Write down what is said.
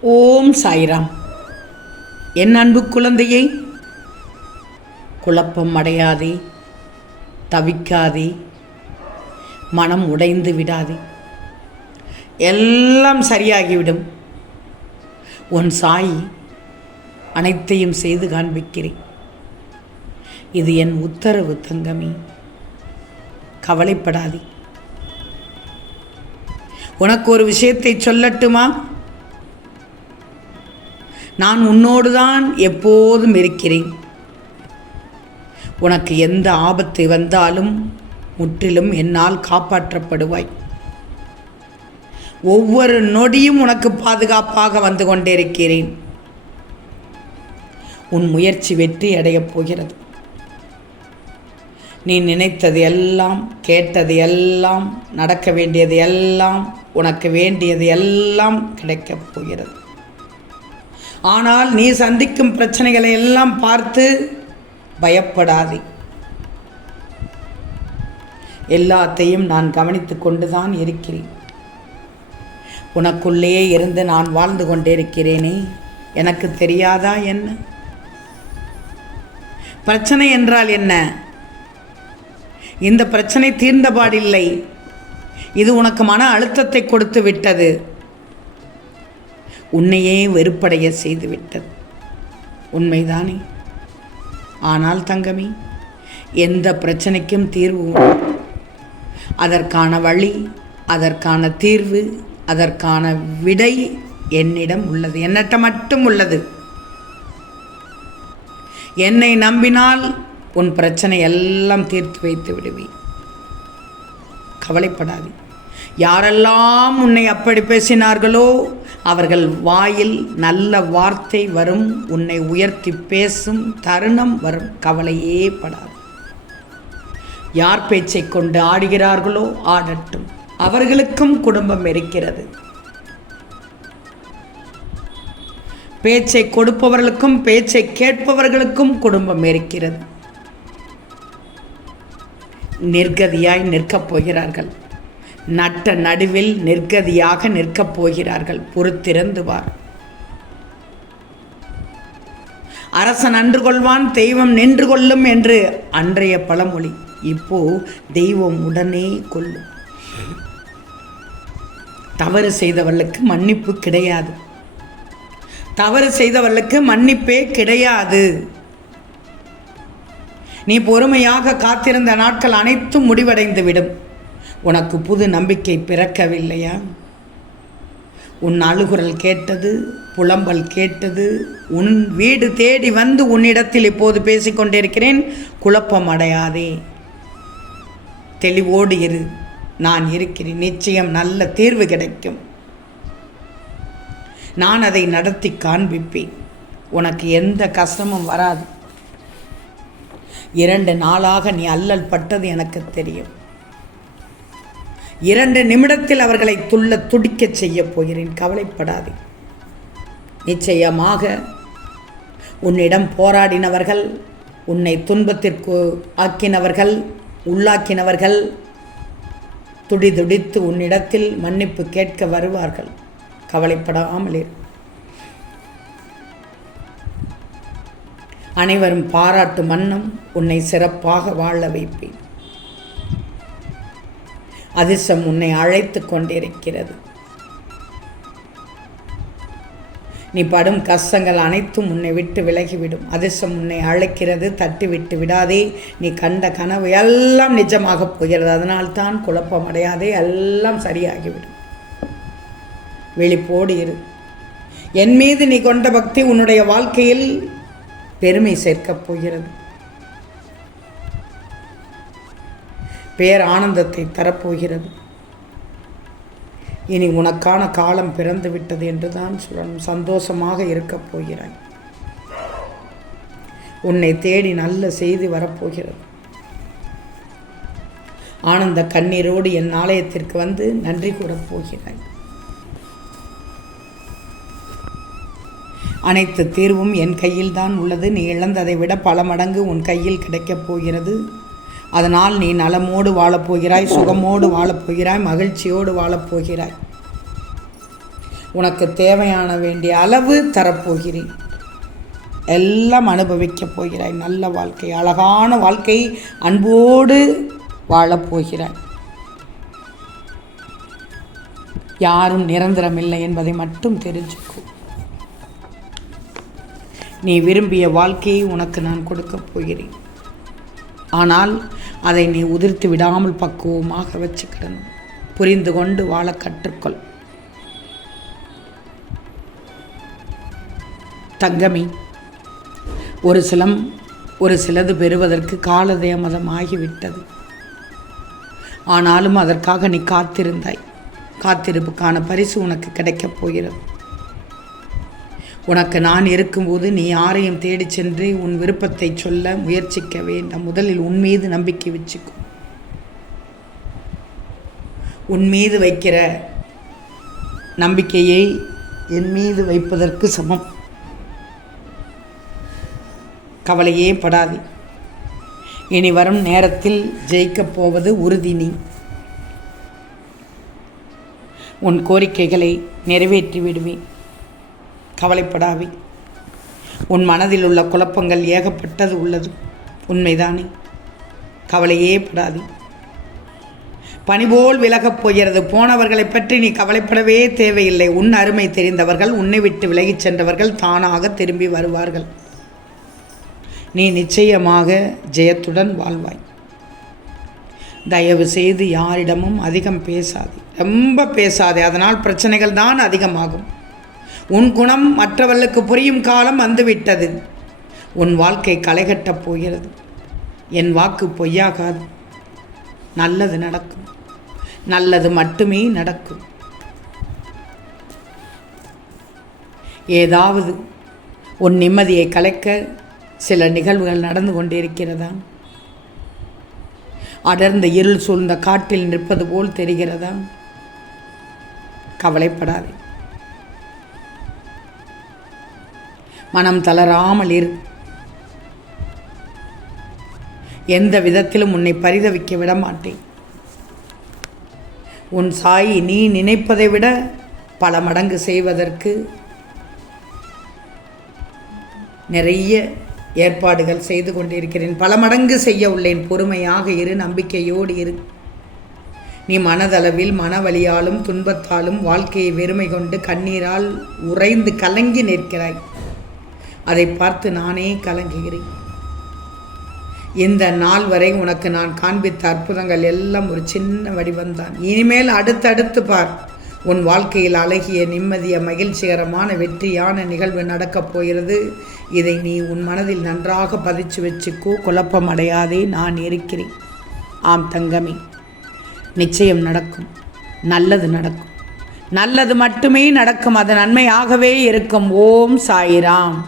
ஓம் சாய்ராம். என் அன்பு குழந்தையை குழப்பம் அடையாதே தவிக்காதே மனம் உடைந்து விடாதே. எல்லாம் சரியாகிவிடும். உன் சாய் அனைத்தையும் செய்து காண்பிக்கிறேன். இது என் உத்தரவு தங்கமே. கவலைப்படாதே. உனக்கு ஒரு விஷயத்தை சொல்லட்டுமா? நான் உன்னோடு தான் எப்போதும் இருக்கிறேன். உனக்கு எந்த ஆபத்து வந்தாலும் முற்றிலும் என்னால் காப்பாற்றப்படுவாய். ஒவ்வொரு நொடியும் உனக்கு பாதுகாப்பாக வந்து கொண்டிருக்கிறேன். உன் முயற்சி வெற்றி அடையப் போகிறது. நீ நினைத்தது எல்லாம் கேட்டது எல்லாம் நடக்க வேண்டியது எல்லாம் உனக்கு வேண்டியது எல்லாம் கிடைக்கப் போகிறது. ஆனால் நீ சந்திக்கும் பிரச்சனைகளை எல்லாம் பார்த்து பயப்படாதே. எல்லாத்தையும் நான் கவனித்து கொண்டுதான் இருக்கிறேன். உனக்குள்ளேயே இருந்து நான் வாழ்ந்து கொண்டிருக்கிறேனே. எனக்கு தெரியாதா என்ன? பிரச்சனை என்றால் என்ன? இந்த பிரச்சனை தீர்ந்தபாடில்லை. இது உனக்கு மன அழுத்தத்தை கொடுத்து விட்டது உன்னையே வெறுப்படைய செய்துவிட்டது. உண்மைதானே? ஆனால் தங்கமி எந்த பிரச்சனைக்கும் தீர்வு அதற்கான வழி அதற்கான தீர்வு அதற்கான விடை என்னிடம் உள்ளது. என்னட்ட மட்டும் உள்ளது. என்னை நம்பினால் உன் பிரச்சனை எல்லாம் தீர்த்து வைத்து விடுவேன். கவலைப்படாதே. யாரெல்லாம் உன்னை அப்படி பேசினார்களோ அவர்கள் வாயில் நல்ல வார்த்தை வரும் உன்னை உயர்த்தி பேசும் தருணம் வரும். கவலையே படாது. யார் பேச்சை கொண்டு ஆடுகிறார்களோ ஆடட்டும். அவர்களுக்கும் குடும்பம் இருக்கிறது. பேச்சை கொடுப்பவர்களுக்கும் பேச்சை கேட்பவர்களுக்கும் குடும்பம் இருக்கிறது. நிர்கதியாய் நிற்கப் போகிறார்கள். நட்ட நடுவில் நிர்கதியாக நிற்கப் போகிறார்கள். பொறுத்திருந்து வார் அரசன் அன்று கொள்வான் தெய்வம் நின்று கொள்ளும் என்று அன்றைய பழமொழி. இப்போ தெய்வம் உடனே கொள்ளும். தவறு செய்தவர்களுக்கு மன்னிப்பு கிடையாது. தவறு செய்தவர்களுக்கு மன்னிப்பே கிடையாது. நீ பொறுமையாக காத்திருந்த நாட்கள் அனைத்தும் முடிவடைந்து விடும் உனக்கு புது நம்பிக்கை பிறக்கவில்லையா? உன் அழுகுரல் கேட்டது புலம்பல் கேட்டது உன் வீடு தேடி வந்து உன்னிடத்தில் இப்போது பேசிக்கொண்டிருக்கிறேன் குழப்பம் அடையாதே தெளிவோடு இரு நான் இருக்கிறேன் நிச்சயம் நல்ல தீர்வு கிடைக்கும். நான் அதை நடத்தி காண்பிப்பேன். உனக்கு எந்த கஷ்டமும் வராது. இரண்டு நாளாக நீ அல்லல் பட்டது எனக்கு தெரியும். இரண்டு நிமிடத்தில் அவர்களை துள்ள துடிக்கச் செய்ய போகிறேன். கவலைப்படாதே. நிச்சயமாக உன்னிடம் போராடினவர்கள் உன்னை துன்பத்திற்கு ஆக்கினவர்கள் உள்ளாக்கினவர்கள் துடிதுடித்து உன்னிடத்தில் மன்னிப்பு கேட்க வருவார்கள். கவலைப்படாமலே. அனைவரும் பாராட்டு மன்னம் உன்னை சிறப்பாக வாழ வைப்பேன். அதிர்ஷ்டம் உன்னை அழைத்து கொண்டிருக்கிறது. நீ படும் கஷ்டங்கள் அனைத்தும் உன்னை விட்டு விலகிவிடும். அதிர்ஷ்டம் உன்னை அழைக்கிறது தட்டி விட்டு விடாதே. நீ கண்ட கனவு எல்லாம் நிஜமாகப் போகிறது. அதனால்தான் குழப்பம் அடையாதே. எல்லாம் சரியாகிவிடும். வெளிப்போடு இரு. என் மீது நீ கொண்ட பக்தி உன்னுடைய வாழ்க்கையில் பெருமை சேர்க்கப் போகிறது. பேர் ஆனந்தத்தை தரப்போகிறது. இனி உனக்கான காலம் பிறந்து விட்டது என்று தான் சொல்லணும் சந்தோஷமாக இருக்கப் போகிறாய். உன்னை தேடி நல்ல செய்தி வரப்போகிறது. ஆனந்த கண்ணீரோடு என் ஆலயத்திற்கு வந்து நன்றி கூறப் போகிறாய். அனைத்து தீர்வும் என் கையில் தான் உள்ளது. நீ இழந்ததை விட பல மடங்கு உன் கையில் கிடைக்கப் போகிறது. அதனால் நீ நலமோடு வாழப்போகிறாய் சுகமோடு வாழப்போகிறாய் மகிழ்ச்சியோடு வாழப்போகிறாய். உனக்கு தேவையான வேண்டிய அளவு தரப்போகிறேன். எல்லாம் அனுபவிக்கப் போகிறாய். நல்ல வாழ்க்கை அழகான வாழ்க்கை அன்போடு வாழப்போகிறாய். யாரும் நிரந்தரம் இல்லை என்பதை மட்டும் தெரிஞ்சுக்கோ. நீ விரும்பிய வாழ்க்கையை உனக்கு நான் கொடுக்கப் போகிறேன். ஆனால் அதை நீ உதிர்த்து விடாமல் பக்குவமாக வச்சுக்கிடணும். புரிந்து கொண்டு வாழ கற்றுக்கொள். தங்கமி ஒரு சிலம் ஒரு சிலது பெறுவதற்கு காலதேமதம் ஆகிவிட்டது. ஆனாலும் அதற்காக நீ காத்திருந்தாய். காத்திருப்புக்கான பரிசு உனக்கு கிடைக்கப் போகிறது. உனக்கு நான் இருக்கும்போது நீ யாரையும் தேடிச் சென்று உன் விருப்பத்தை சொல்ல முயற்சிக்க வேண்டாம் முதலில் உன் மீது நம்பிக்கை வச்சுக்கோ. உன் மீது வைக்கிற நம்பிக்கையை என் மீது வைப்பதற்கு சமம். கவலையே படாதே. இனி வரும் நேரத்தில் ஜெயிக்கப் போவது உறுதி நீ. உன் கோரிக்கைகளை நிறைவேற்றி விடுவேன். கவலைப்படாவே உன் மனதில் உள்ள குழப்பங்கள் ஏகப்பட்டது உள்ளது. உண்மைதானே. கவலையே படாதே. பணிபோல் விலகப் போகிறது. போனவர்களை பற்றி நீ கவலைப்படவே தேவையில்லை. உன் அருமை தெரிந்தவர்கள் உன்னை விட்டு விலகிச் சென்றவர்கள் தானாக திரும்பி வருவார்கள். நீ நிச்சயமாக ஜெயத்துடன் வாழ்வாய். தயவு செய்து யாரிடமும் அதிகம் பேசாதே. ரொம்ப பேசாதே. அதனால் பிரச்சனைகள் தான் அதிகமாகும். உன் குணம் மற்றவர்களுக்கு புரியும் காலம் வந்துவிட்டது. உன் வாழ்க்கை களைகட்டப் போகிறது. என் வாக்கு பொய்யாகாது. நல்லது நடக்கும். நல்லது மட்டுமே நடக்கும். ஏதாவது உன் நிம்மதியை கலைக்க சில நிகழ்வுகள் நடந்து கொண்டிருக்கிறதா? அடர்ந்த இருள் சூழ்ந்த காட்டில் நிற்பது போல் தெரிகிறதா? கவலைப்படாதே. மனம் தளராமல் இரு. எந்த விதத்திலும் உன்னை பரிதவிக்க விட மாட்டேன். உன் சாயி நீ நினைப்பதை விட பல மடங்கு செய்வதற்கு நிறைய ஏற்பாடுகள் செய்து கொண்டிருக்கிறேன். பல மடங்கு செய்ய உள்ளேன். பொறுமையாக இரு நம்பிக்கையோடு இரு. நீ மனதளவில் மனவழியாலும் துன்பத்தாலும் வாழ்க்கையை வெறுமை கொண்டு கண்ணீரால் உறைந்து கலங்கி நிற்கிறாய். அதை பார்த்து நானே கலங்குகிறேன். இந்த நாள் வரை உனக்கு நான் காண்பித்த அற்புதங்கள் எல்லாம் ஒரு சின்ன வடிவம்தான் இனிமேல் அடுத்தடுத்து பார். உன் வாழ்க்கையில் அழகிய நிம்மதிய மகிழ்ச்சிகரமான வெற்றியான நிகழ்வு நடக்கப் போகிறது. இதை நீ உன் மனதில் நன்றாக பதிச்சு வச்சுக்கோ. குழப்பம் அடையாதே நான் இருக்கிறேன். ஆம் தங்கமே நிச்சயம் நடக்கும். நல்லது நடக்கும். நல்லது மட்டுமே நடக்கும். அது நன்மையாகவே இருக்கும். ஓம் சாயிராம்.